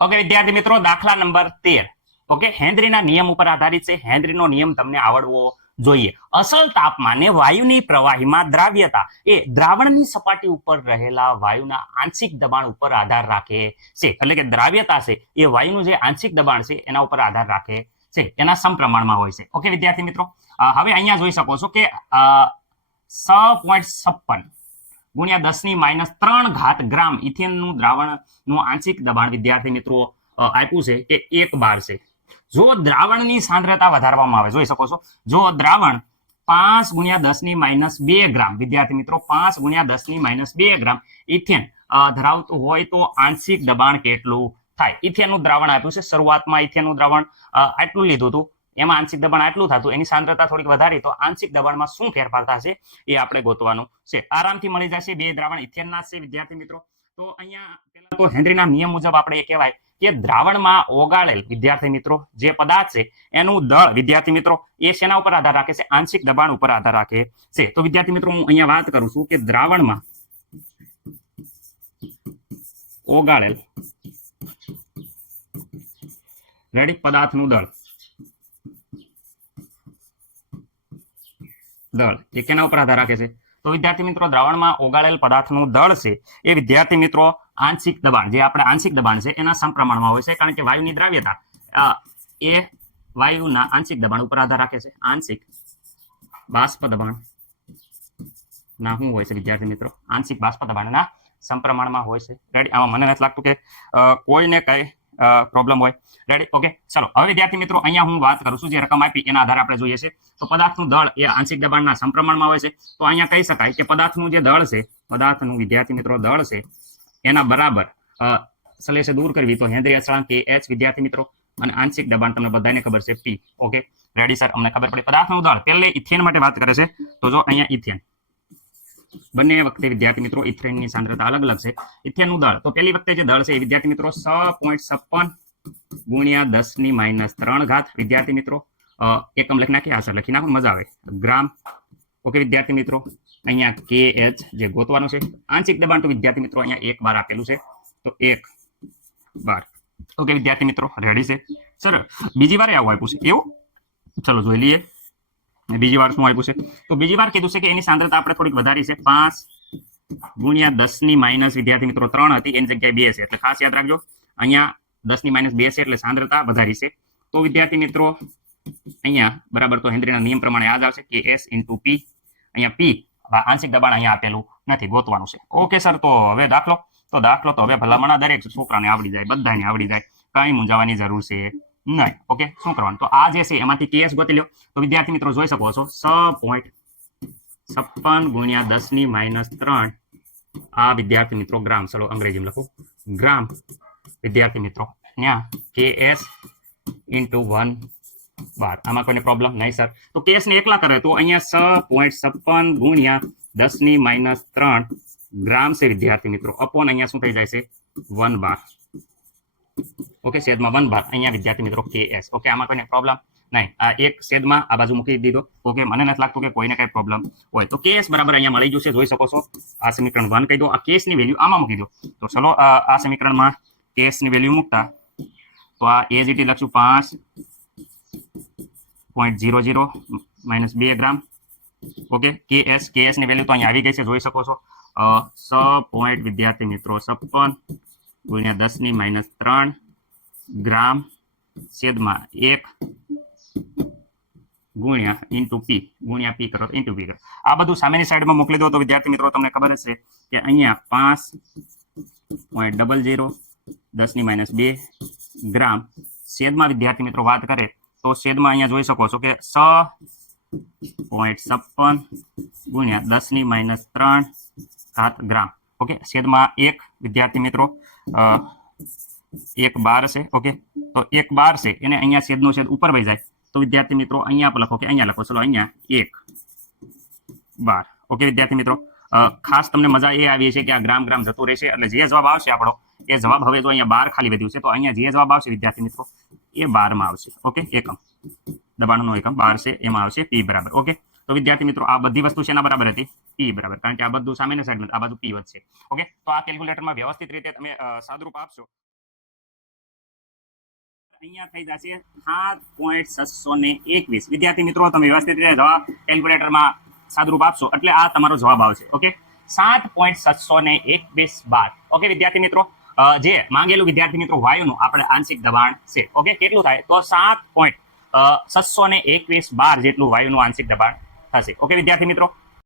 Okay વિદ્યાર્થી મિત્રો, દાખલા નંબર 13. ઓકે, હેનરીના નિયમ ઉપર આધારિત છે. હેનરીનો નિયમ તમને આવડવો જોઈએ. અસલ તાપમાને વાયુની પ્રવાહીમાં દ્રાવ્યતા એ દ્રાવણની સપાટી ઉપર રહેલા વાયુના આંશિક દબાણ ઉપર આધાર રાખે છે. એટલે કે દ્રાવ્યતા છે એ વાયુનું જે આંશિક દબાણ છે એના ઉપર આધાર રાખે છે, એના સમપ્રમાણમાં હોય છે. ઓકે વિદ્યાર્થી મિત્રો, હવે અહીંયા જોઈ શકો છો કે 6.56 ગુણ્યા 10⁻³ ગ્રામ ઇથેનનું દ્રાવણનું આંશિક દબાણ વિદ્યાર્થી મિત્રો આપ્યું છે કે 1 બાર છે. જો દ્રાવણની સાંદ્રતા વધારવામાં આવે, જોઈ શકો છો, જો દ્રાવણ 5 ગુણ્યા 10⁻² ગ્રામ વિદ્યાર્થી મિત્રો 5 ગુણ્યા 10⁻² ગ્રામ ઇથેન ધરાવતું હોય તો આંશિક દબાણ કેટલું થાય? ઇથેનનું દ્રાવણ આપ્યું છે. શરૂઆતમાં ઇથેનનું દ્રાવણ આટલું લીધું હતું, એમાં આંશિક દબાણ આટલું થતું, એની સાંદ્રતા થોડીક વધારી તો આંશિક દબાણમાં શું ફેરફાર થશે એ આપણે ગોતવાનું છે. આરામથી મળી જશે. બે દ્રાવણ ઇથેનના છે વિદ્યાર્થી મિત્રો. તો અહીંયા પહેલા તો હેનરીના નિયમ મુજબ આપણે એ કહેવાય કે દ્રાવણમાં ઓગાળેલ વિદ્યાર્થી મિત્રો જે પદાર્થ છે એનું દળ વિદ્યાર્થી મિત્રો એ શેના ઉપર આધાર રાખે છે? આંશિક દબાણ ઉપર આધાર રાખે છે. તો વિદ્યાર્થી મિત્રો હું અહીંયા વાત કરું છું કે દ્રાવણમાં ઓગાળેલ રેડી પદાર્થનું દળ એ કેના ઉપર આધાર રાખે છે? તો વિદ્યાર્થી મિત્રો દ્રાવણમાં ઓગાળેલ પદાર્થનું દળ છે એ વિદ્યાર્થી મિત્રો આંશિક દબાણ, જે આપણે આંશિક દબાણ છે એના સમપ્રમાણમાં હોય છે. કારણ કે વાયુની દ્રાવ્યતા એ વાયુના આંશિક દબાણ ઉપર આધાર રાખે છે. આંશિક બાષ્પ દબાણ ના શું હોય છે વિદ્યાર્થી મિત્રો? આંશિક બાષ્પ દબાણના સમપ્રમાણમાં હોય છે. રેડી? આમાં મને નથી લાગતું કે કોઈને કઈ પ્રોબ્લેમ હોય. રેડી? ઓકે, ચલો હવે વિદ્યાર્થી મિત્રો અહીંયા હું વાત કરું છું જે રકમ આપી એના આધારે આપણે જોઈએ છે. તો પદાર્થનું દળ એ આંશિક દબાણના સમપ્રમાણમાં હોય છે. તો અહીંયા કહી શકાય કે પદાર્થનું જે દળ છે, પદાર્થનું વિદ્યાર્થી મિત્રો દળ છે એના બરાબર સલેશે દૂર કરવી તો હેનરી અચળાંક KH વિદ્યાર્થી મિત્રો, અને આંશિક દબાણ તમને બધાને ખબર છે P. ઓકે રેડી સર, અમને ખબર પડી. પદાર્થનું દળ પહેલે ઇથેન માટે વાત કરે છે. તો જો અહીંયા ઇથેન, બંને વખતે વિદ્યાર્થી મિત્રો ઇથેનની સાંદ્રતા અલગ અલગ છે. ઇથેનનું દળ તો પહેલી વખતે જે દળ છે એ વિદ્યાર્થી મિત્રો 6.56 ગુણ્યા 10⁻³ વિદ્યાર્થી મિત્રો એકમ લખી નાખીએ. સર લખી નાખો, મજા આવે. ગ્રામ. ઓકે વિદ્યાર્થી મિત્રો, અહીંયા KH જે ગોતવાનું છે. આંશિક દબાણ તો વિદ્યાર્થી મિત્રો અહીંયા 1 બાર આપેલું છે, તો 1 બાર. ઓકે વિદ્યાર્થી મિત્રો રેડી છે સર? બીજી વાર આવું આપ્યું છે એવું? ચલો જોઈ લઈએ બીજી વાર શું આપ્યું છે. તો બીજી વાર કીધું છે કે એની સાંદ્રતા આપણે થોડીક વધારી છે. 5 ગુણ્યા 10⁻³ વિદ્યાર્થી મિત્રો 3 હતી, એની જગ્યાએ 2 છે. એટલે ખાસ યાદ રાખજો, અહીંયા 10⁻² છે એટલે સાંદ્રતા વધારી છે. તો વિદ્યાર્થી મિત્રો અહીંયા બરાબર તો હેનરીના નિયમ પ્રમાણે યાદ આવશે કે S × P. અહીંયા P આંશિક દબાણ અહીંયા આપેલું નથી, ગોતવાનું છે. ઓકે સર, તો હવે દાખલો તો હવે ભલામણ દરેક છોકરાને આવડી જાય, બધાને આવડી જાય, કાંઈ મૂંઝાવાની જરૂર છે નહીં. ઓકે, શું કરવાનું? તો આ જે છે એમાંથી KS ગોતી લો. તો વિદ્યાર્થી મિત્રો જોઈ શકો છો 6.56 ગુણ્યા 10⁻³ આ વિદ્યાર્થી મિત્રો ગ્રામ. ચલો અંગ્રેજીમાં લખું, ગ્રામ વિદ્યાર્થી મિત્રો. ત્યાં KS × 1 બાર. આમાં કોઈને પ્રોબ્લેમ નહીં સર? તો KS ને એકલા કરે તો અહીંયા 6.56 ગુણ્યા 10⁻³ ગ્રામ છે વિદ્યાર્થી મિત્રો, અપોન અહીંયા શું થઈ જાય છે? 1 બાર. ઓકે, છેદમાં 1 બાર અહીંયા વિદ્યાર્થી મિત્રો KS. ઓકે, આમાં કોઈને પ્રોબ્લેમ નહીં? આ એક છેદમાં આ બાજુ મૂકી દીધો. ઓકે, મને નથી લાગતું કે કોઈને કઈ પ્રોબ્લેમ હોય. તો KS બરાબર અહીંયા મળી જશે, જોઈ શકો છો. આ સમીકરણ 1 કહી દો, આ KS ની વેલ્યુ આમાં મૂકી દો. તો ચલો આ સમીકરણમાં KS ની વેલ્યુ મૂકતા તો આ એજ ઇટ લખશું 5.00 - 2 ગ્રામ. ઓકે, KS ની વેલ્યુ તો અહીંયા આવી ગઈ છે, જોઈ શકો છો. 6 વિદ્યાર્થી મિત્રો 56 ગુણ્યા 10⁻³ ગ્રામ છેદમાં 1 ગુણ્યા × P. ગુણ્યા P કરો × P કરો. આ બધું સામેની સાઈડમાં મોકલી દો તો વિદ્યાર્થી મિત્રો તમને ખબર જ છે કે અહીંયા 5.00 10⁻² ગ્રામ છેદમાં વિદ્યાર્થી મિત્રો વાત કરે તો છેદમાં અહીંયા જોઈ શકો છો કે 6.56 ગુણ્યા 10⁻³ ગ્રામ. ઓકે, છેદમાં 1 વિદ્યાર્થી મિત્રો 1 બાર છે. ઓકે, તો 1 બાર છે એને અહીંયા છેદનો છેદ ઉપર વહી જાય તો વિદ્યાર્થી મિત્રો અહીંયા લખો કે અહીંયા લખો. ચલો અહીંયા 1 બાર. ઓકે વિદ્યાર્થી મિત્રો, ખાસ તમને મજા એ આવી છે કે આ ગ્રામ ગ્રામ જતું રહેશે એટલે જે જવાબ આવશે આપણો એ જવાબ હવે તો અહીંયા 12 ખાલી વધ્યું છે તો અહીંયા જે જવાબ આવશે વિદ્યાર્થી મિત્રો એ 12 માં આવશે. ઓકે, એકમ દબાણનો એકમ 12 છે, એમાં આવશે P બરાબર. ઓકે, તો વિદ્યાર્થી મિત્રો આ બધી વસ્તુ શેના બરાબર હતી? P બરાબર, કારણ કે આ બધું સામેની સાઈડમાં આ બાજુ P વધશે. ઓકે, તો આ કેલ્ક્યુલેટરમાં વ્યવસ્થિત રીતે તમે સાદુરૂપ આપશો અહીંયા થઈ જશે 7.621. વિદ્યાર્થી મિત્રો તમે વ્યવસ્થિત રીતે જવાબ કેલ્ક્યુલેટરમાં સાદુરૂપ આપશો એટલે આ તમારો જવાબ આવશે. ઓકે, 7.621 બાર. ઓકે વિદ્યાર્થી મિત્રો, જે માંગેલું વિદ્યાર્થી મિત્રો વાયુનું આપણે આંશિક દબાણ છે. ઓકે, કેટલું થાય તો 7.621 બાર જેટલું વાયુનું આંશિક દબાણ થશે. ઓકે વિદ્યાર્થી મિત્રો.